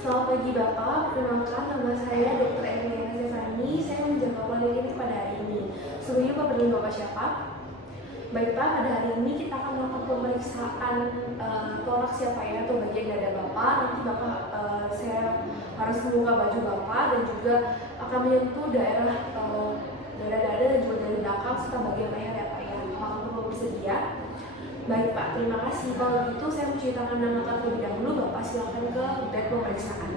Selamat pagi Bapak, perkenalkan nama saya Dr. Emilia Zefani. Saya menjaga poliklinik pada hari ini. Sebelumnya Bapak dan Bapak siapa? Baik Pak, pada hari ini kita akan melakukan pemeriksaan toraks ya Pak ya, atau bagian dada Bapak. Nanti Bapak saya harus membuka baju Bapak dan juga akan menyentuh daerah dada dan juga dari belakang serta bagian leher ya Pak ya. Apakah Bapak bersedia? Baik Pak, terima kasih. Kalau begitu saya menceritakan nama terlebih dahulu, Bapak silakan ke bed pemeriksaan.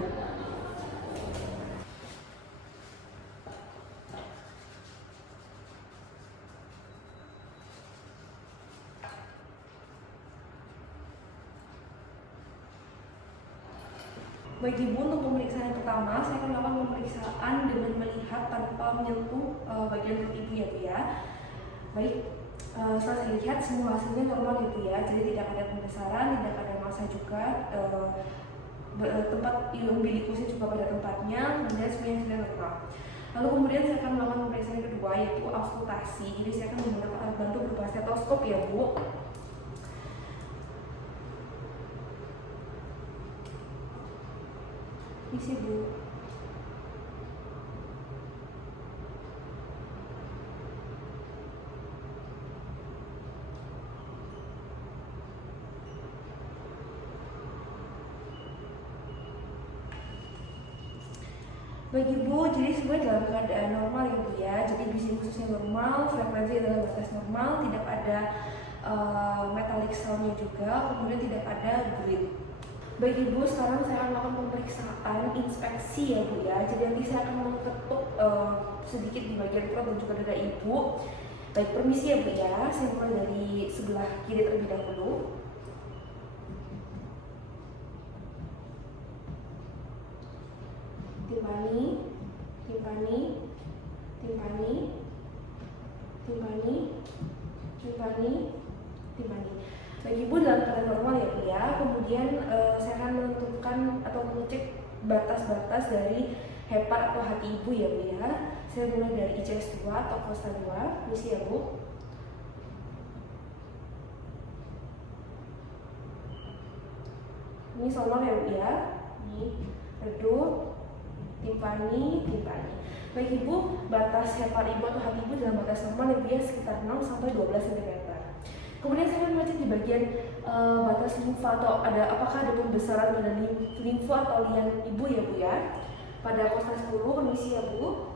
Baik Ibu, untuk pemeriksaan yang pertama, saya akan melakukan pemeriksaan dengan melihat tanpa menyentuh bagian perut Ibu ya Bu ya. Baik, setelah saya lihat semua hasilnya normal ya Bu ya, jadi tidak ada pembesaran, tidak ada massa juga, tempat umbilikusnya juga pada tempatnya, kemudian semuanya sudah normal. Lalu kemudian saya akan melakukan pemeriksaan yang kedua yaitu auskultasi. Jadi saya akan menggunakan alat bantu berupa stetoskop ya Bu. Isi Bu. Baik Ibu, jadi sebenarnya dalam keadaan normal ya Bu ya. Jadi bisi khususnya normal, frekuensi dalam batas normal, tidak ada metallic sound-nya juga, kemudian tidak ada bleed. Baik Ibu, sekarang saya akan melakukan pemeriksaan inspeksi ya Bu ya. Jadi nanti saya akan mengetuk sedikit di bagian perut dan juga dada Ibu. Baik, permisi ya Bu ya. Saya mulai dari sebelah kiri terlebih dahulu. Timpani, timpani, timpani, timpani, timpani, timpani. Bagi Ibu dalam keadaan normal ya Bu ya. Kemudian saya akan menentukan atau mengecek batas-batas dari hepar atau hati Ibu ya Bu ya. Saya mulai dari ICS 2 atau kosta 2. Misi ya Bu. Ini sonor ya Bu ya. Ini redup, timpani, timpani. Baik Ibu, batas hepar Ibu atau hati Ibu dalam batas normal ya Bu ya, sekitar 6 sampai 12 cm. Kemudian saya akan mengecek di bagian batas limfa atau apakah ada pembesaran pada limfa atau lian Ibu ya Bu ya. Pada kosta 10, permisi ya Bu.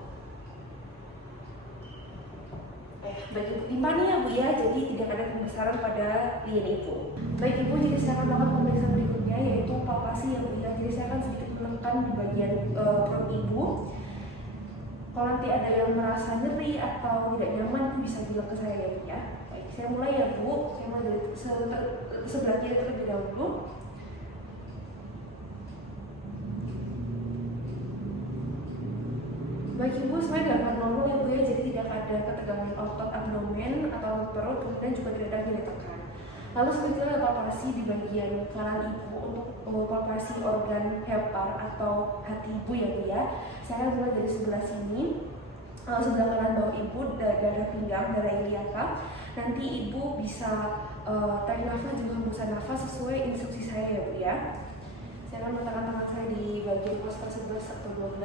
Baik Ibu, timpani ya Bu ya, jadi tidak ada pembesaran pada lian Ibu. Baik Ibu, jadi saya akan melakukan pemeriksaan berikutnya yaitu palpasi ya Bu ya. Jadi saya akan sedikit menekan di bagian perut Ibu. Kalau nanti ada yang merasa nyeri atau tidak nyaman, itu bisa bilang ke saya ya Bu ya. Baik, saya mulai ya Bu. Saya mulai dari sebelah kiri terlebih dahulu. Baik Ibu, sebenarnya dalam normal ya Bu ya, jadi tidak ada ketegangan otot abdomen atau perut, kemudian juga tidak ada nyeri tekan. Lalu selanjutnya ada palpasi di bagian kanan Ibu untuk palpasi organ hepar atau hati Ibu ya Bu ya. Saya akan mulai dari sebelah sini, sebelah kanan bawah Ibu, darah pinggang, darah iliaka. Nanti Ibu bisa tarik nafas juga hembusan nafas sesuai instruksi saya ya Bu ya. Saya akan meletakkan tangan saya di bagian kosta 11 atau 12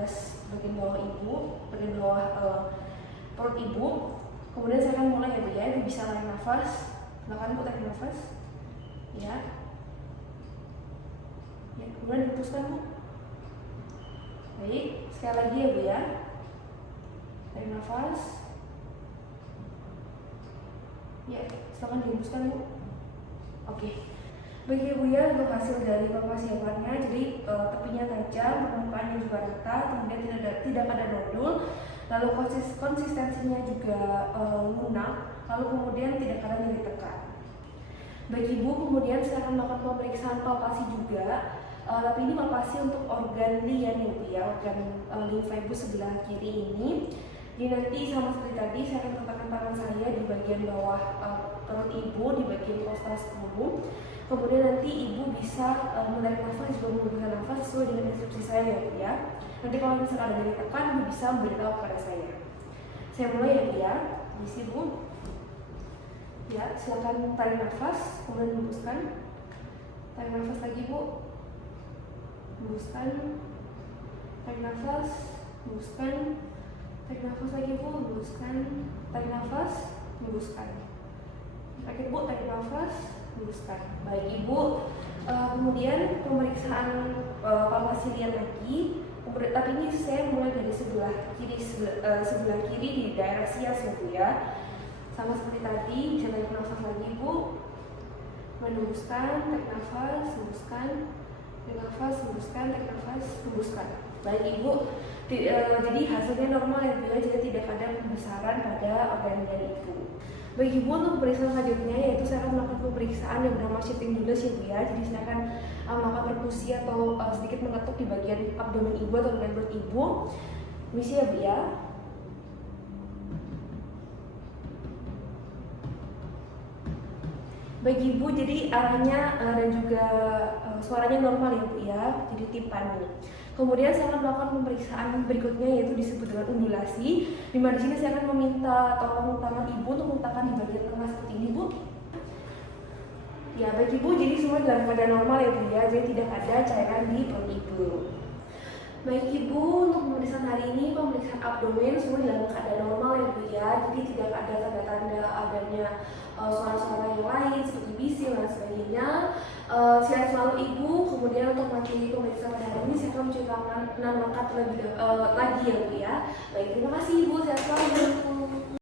bagian bawah Ibu, bagian bawah perut Ibu. Kemudian saya akan mulai ya Bu ya, Ibu bisa tarik nafas. Silakan Bu tarik nafas. Ya. Ya, kemudian dihembuskan Bu. Baik, sekali lagi ya Bu ya. Tarik nafas. Ya, silakan dihembuskan Bu. Oke. Baik ya Bu ya, untuk hasil dari palpasi heparnya, jadi tepinya tajam, permukaannya juga rata, kemudian tidak ada nodul, lalu konsistensinya juga lunak, lalu kemudian tidak ada nyeri tekan. Baik Ibu, kemudian saya akan melakukan pemeriksaan palpasi juga, tapi ini palpasi untuk organ lian ya Bu ya, organ limfa Ibu sebelah kiri ini. Jadi nanti sama seperti tadi, saya akan meletakkan tangan saya di bagian bawah perut Ibu, di bagian kosta 10. Kemudian nanti Ibu bisa menarik nafas juga menghembuskan nafas sesuai dengan instruksi saya ya Bu ya. Nanti kalau misalnya ada nyeri tekan, Ibu bisa memberitahu kepada saya. Saya mulai ya Bu ya. Misi Bu. Ya, silakan tarik nafas, kemudian hembuskan. Tarik nafas lagi Bu. hembuskan, tarik nafas, hembuskan, tarik nafas lagi Bu, hembuskan, tarik nafas, hembuskan. Terakhir Bu, tarik nafas, hembuskan. Baik Ibu, kemudian pemeriksaan palpasi liar lagi. Tapi ini saya mulai dari sebelah kiri di daerah sias ya Bu ya. Sama seperti tadi, bisa tarik nafas lagi Bu. Menembuskan, tarik nafas, hembuskan, tarik nafas, hembuskan, tarik nafas, hembuskan. Baik Ibu, jadi hasilnya normal ya Bu ya, jadi tidak ada pembesaran pada organ Ibu. Bagi Ibu, untuk pemeriksaan selanjutnya yaitu saya akan melakukan pemeriksaan yang bernama shifting dulus ya Bu ya. Jadi saya akan melakukan perkusi atau sedikit mengetuk di bagian abdomen Ibu atau bagian perut Ibu. Misi ya Bu ya. Bagi Ibu, jadi arahnya dan juga suaranya normal ya Bu ya, jadi timpani. Kemudian saya akan melakukan pemeriksaan berikutnya yaitu disebut dengan undulasi. Di mana di sini saya akan meminta tolong tangan Ibu untuk meletakkan di bagian tengah seperti ini Bu. Ya baik Ibu, jadi semua dalam keadaan normal ya Bu ya, jadi tidak ada cairan di perut Ibu. Baik Ibu, untuk pemeriksaan hari ini pemeriksaan abdomen semua dalam keadaan normal ya Bu ya, jadi tidak ada tanda-tanda adanya suara-suara yang lain seperti bising dan sebagainya. Sehat selalu Ibu. Kemudian untuk materi pemeriksaan pada hari ini saya akan menceritakan 6 langkah terlebih lagi ya Bu ya. Baik, terima kasih Ibu, sehat selalu.